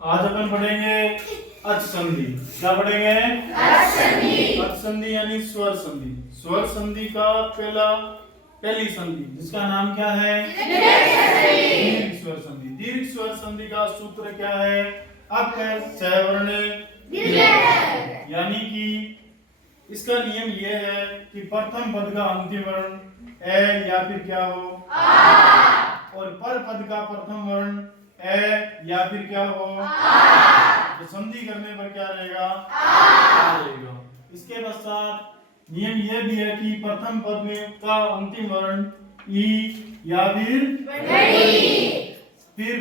आज अपन पढ़ेंगे अच संधि। क्या पढ़ेंगे? अच संधि यानी स्वर संधि। स्वर संधि का पहली संधि जिसका नाम क्या है? दीर्घ स्वर संधि। दीर्घ स्वर संधि का सूत्र क्या है? अक सवर्ण यानी कि इसका नियम यह है कि प्रथम पद का अंतिम वर्ण ए या फिर क्या हो और पर पद का प्रथम वर्ण ए या फिर क्या हो तो संधि करने पर क्या रहेगा? रहेगा। इसके पश्चात नियम यह भी है कि प्रथम पद में का अंतिम वर्ण ई या फिर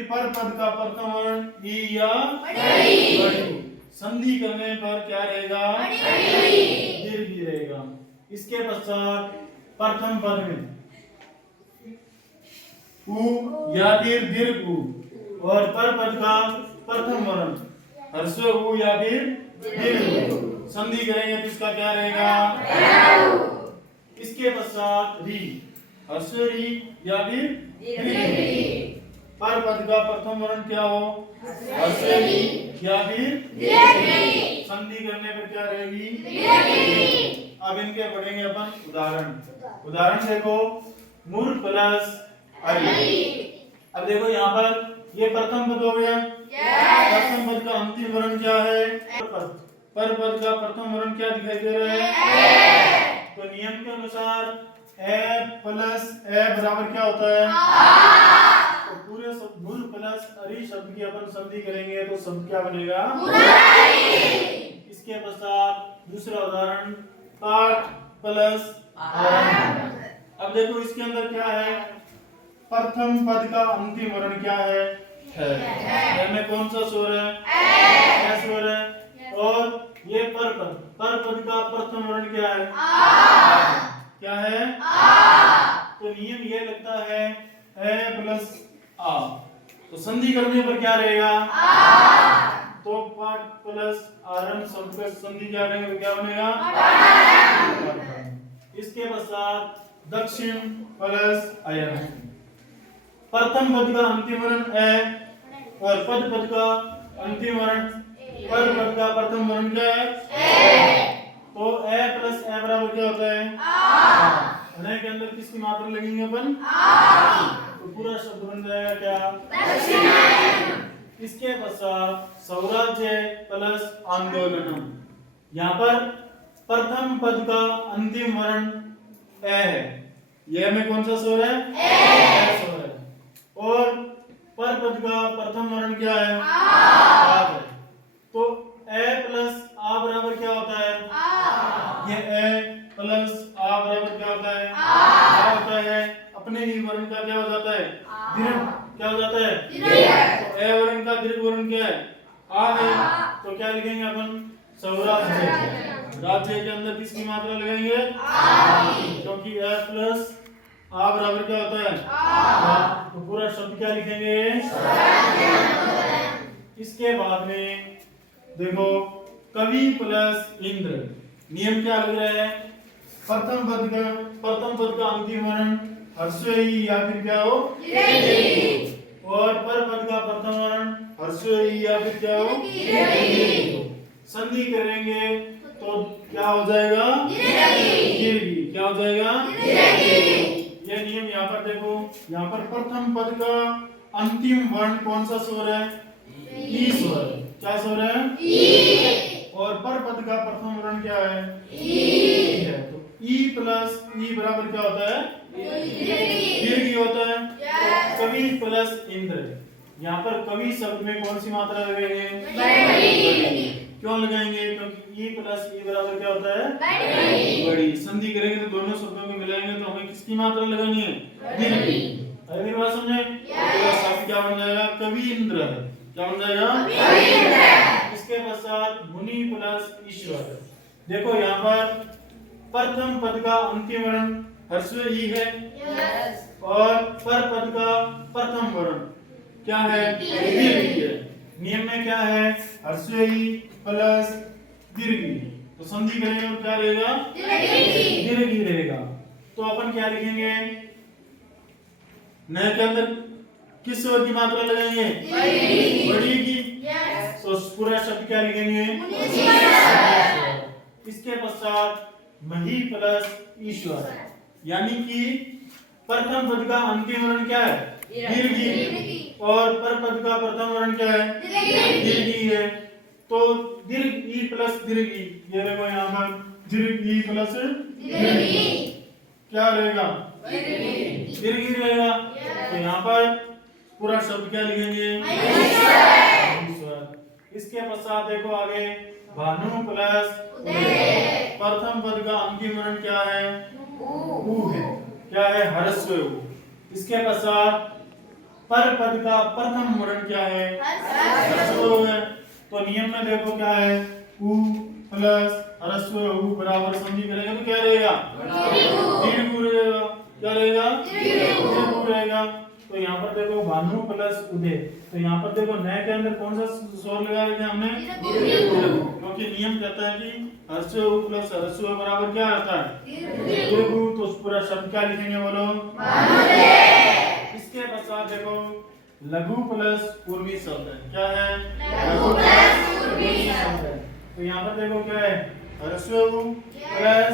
पर पद का प्रथम वर्ण ई या बड़ी। संधि करने पर क्या रहेगा? दीर्घ रहेगा। इसके पश्चात प्रथम पद में उ या फिर दीर्घ उ और पर पद का प्रथम वर्ण ह्रस्व उ या फिर दीर्घ उ। संधि करेंगे तो इसका क्या रहेगा? इसके पश्चात री ह्रस्व री या फिर दीर्घ। पर पद का प्रथम वर्ण क्या हो? ह्रस्व री या फिर संधि करने पर क्या रहेगी? अब इनके पढ़ेंगे अपन उदाहरण। उदाहरण देखो, मूर प्लस अरि। अब देखो यहाँ पर ये प्रथम पद हो गया। प्रथम पद का अंतिम वर्ण क्या है? पर पद का प्रथम वर्ण क्या दिखाई दे रहा है? तो नियम के अनुसार ए प्लस ए बराबर क्या होता है? तो पूरे मूल प्लस अरि शब्द की अपन संधि करेंगे तो शब्द क्या बनेगा? इसके पश्चात दूसरा उदाहरण काट प्लस आरंभ। अब देखो इसके अंदर क्या है? प्रथम पद का अंतिम वर्ण क्या है? में कौन सा स्वर है? ए स्वर है। और ये पर पद का प्रथम वर्ण क्या है? क्या है? तो नियम ये लगता है ए प्लस आ। तो संधि करने पर क्या रहेगा? तो पाठ प्लस आरंभ शब्द का संधि क्या रहेगा? क्या बनेगा? इसके पश्चात दक्षिण प्लस अयन। प्रथम पद का अंतिम वर्ण ए और पद का अंतिम वर्ण पर पद का प्रथम वर्ण क्या है? तो ए प्लस ए बराबर क्या होता है? अनय के अंदर किसकी मात्रा लगेंगे अपन? तो पूरा शब्द बन जाएगा क्या? इसके पश्चात स्वराज्य प्लस आंदोलनम। यहाँ पर प्रथम पद का अंतिम वर्ण ए है। यह में कौन सा स्वर है? ए स्वर है। और पर पद का प्रथम वर्ण क्या है? आ है। तो ए प्लस आ बराबर क्या होता है? ये ए प्लस आ बराबर क्या होता है? आ होता है। अपने ही वर्ण का क्या हो जाता है? दीर्घ। क्या हो जाता है? तो ए वर्ण का दीर्घ वर्ण क्या है? आ है। तो क्या लिखेंगे अपन? स्वराज्य। राज्य के अंदर किसकी मात्रा लगाएंगे? क्योंकि ए प्लस आ बराबर क्या होता है? तो पूरा शब्द क्या लिखेंगे? इसके बाद में देखो कवि प्लस इंद्र। नियम क्या लग रहा है? प्रथम पद का अंतिम वर्ण ह्रस्व ई या फिर क्या हो? और पर पद का प्रथम वर्ण ह्रस्व ई या फिर क्या हो? संधि करेंगे तो क्या हो जाएगा? दीर्घ। क्या हो जाएगा? ये नियम यहाँ पर देखो, यहाँ पर प्रथम पद का अंतिम वर्ण कौन सा स्वर है? ई स्वर। क्या स्वर है? ई। और पर पद का प्रथम वर्ण क्या है? ई है। तो ई प्लस ई बराबर क्या होता है? दीर्घ होता है। कवि प्लस इंद्र। यहाँ पर कवि शब्द में कौन सी मात्रा लगाएंगे? क्यों लगाएंगे? क्योंकि ई प्लस ई बराबर क्या होता है? बड़ी। संधि करेंगे तो दोनों शब्दों को मिलाएंगे तो हमें किसकी मात्रा लगानी है? दीर्घ। अरे मेरी बात समझे? तो शब्द क्या बन जाएगा? कवि इंद्र। क्या बन जाएगा? इसके पश्चात मुनि प्लस ईश्वर। देखो यहाँ पर प्रथम पद का अंतिम वर्ण ह्रस्व ई है और पर पद का प्रथम वर्ण क्या है? दीर्घ है। नियम में क्या है? ह्रस्व ई प्लस दीर्घ। तो संधि करेंगे और क्या रहेगा? दीर्घ ही रहेगा। तो अपन क्या लिखेंगे? नए के अंदर किस स्वर की मात्रा लगाएंगे? बड़ी की। तो पूरा शब्द क्या लिखेंगे? इसके पश्चात मही प्लस ईश्वर, यानी कि प्रथम पद का अंतिम वर्ण क्या है? दीर्घी, और पर पद का प्रथम वर्ण क्या है? दीर्घी है। तो दीर्घ ई प्लस दीर्घी, ये देखो यहाँ पर दीर्घ ई प्लस क्या रहेगा? दीर्घी रहेगा। तो यहाँ पर पूरा शब्द क्या लिखेंगे? ईश्वर। इसके पश्चात देखो आगे भानु प्लस प्रथम पद का अंतिम वर्ण क्या है? उ है। क्या है? ह्रस्व उ। इसके पश्चात पर पद का प्रथम वर्ण क्या है? ह्रस्व उ है। तो नियम में देखो क्या है? उ प्लस ह्रस्व उ बराबर संधि करेंगे तो क्या रहेगा? दीर्घ उ रहेगा। क्या रहेगा? दीर्घ उ रहेगा। तो यहाँ पर देखो भानु प्लस उदय, तो यहाँ पर देखो नए के अंदर कौन सा स्वर लगाया गया हमने? क्योंकि नियम कहता है कि ह्रस्व उ प्लस ह्रस्व उ बराबर क्या आता है? दीर्घ उ। तो पूरा शब्द क्या लिखेंगे बोलो? इसके पश्चात देखो लघु प्लस पूर्वी शब्द है। क्या है? लघु प्लस पूर्वी शब्द है। तो यहाँ पर देखो क्या है? ह्रस्व उ प्लस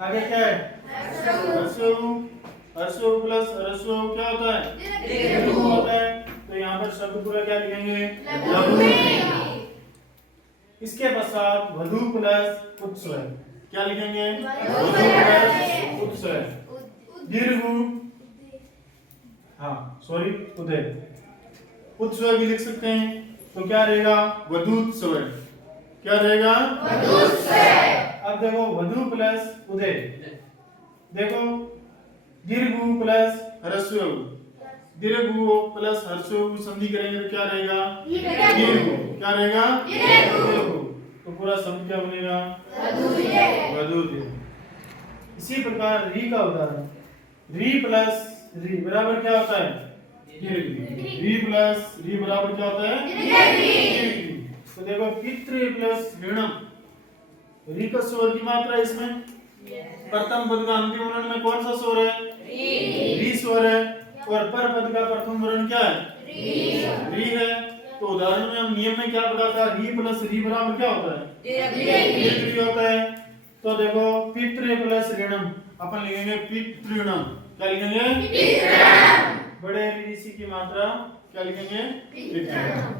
आगे क्या है? ह्रस्व उ, ह्रस्व उ प्लस ह्रस्व उ क्या होता है? दीर्घ उ होता है। तो यहाँ पर शब्द पूरा क्या लिखेंगे? लघु। इसके पश्चात वधु प्लस उत्स्वर, क्या लिखेंगे? वधु प्लस उत्स्वर, दीर्घ उ, हाँ सॉरी उदय, उत्स्वर भी लिख सकते हैं। तो क्या रहेगा? वधूत्स्वर। क्या रहेगा? वधूत्स्वर। अब देखो वधु प्लस उदय, देखो दीर्घ उ प्लस ह्रस्व उ, दीर्घ उ प्लस ह्रस्व उ संधि करेंगे तो क्या रहेगा? दीर्घ उ। क्या रहेगा? दीर्घ उ। तो पूरा शब्द क्या बनेगा? वधूय। इसी प्रकार री का उदाहरण, री प्लस री बराबर क्या होता है? दीर्घ। री प्लस री बराबर क्या होता है? दीर्घ। तो देखो पितृ प्लस ऋणम, री का स्वर की मात्रा इसमें प्रथम पद का अंतिम वर्ण में कौन सा स्वर है? री स्वर है। और पर पद का प्रथम वर्ण क्या है? री है। तो उदाहरण में हम नियम में क्या पढ़ा था? री प्लस री बराबर क्या होता है? दीर्घ होता है। तो देखो पितृ प्लस ऋणम, अपन लिखेंगे पितृणम। क्या लिखेंगे? बड़े ऋषि की मात्रा क्या लिखेंगे? पितृणम।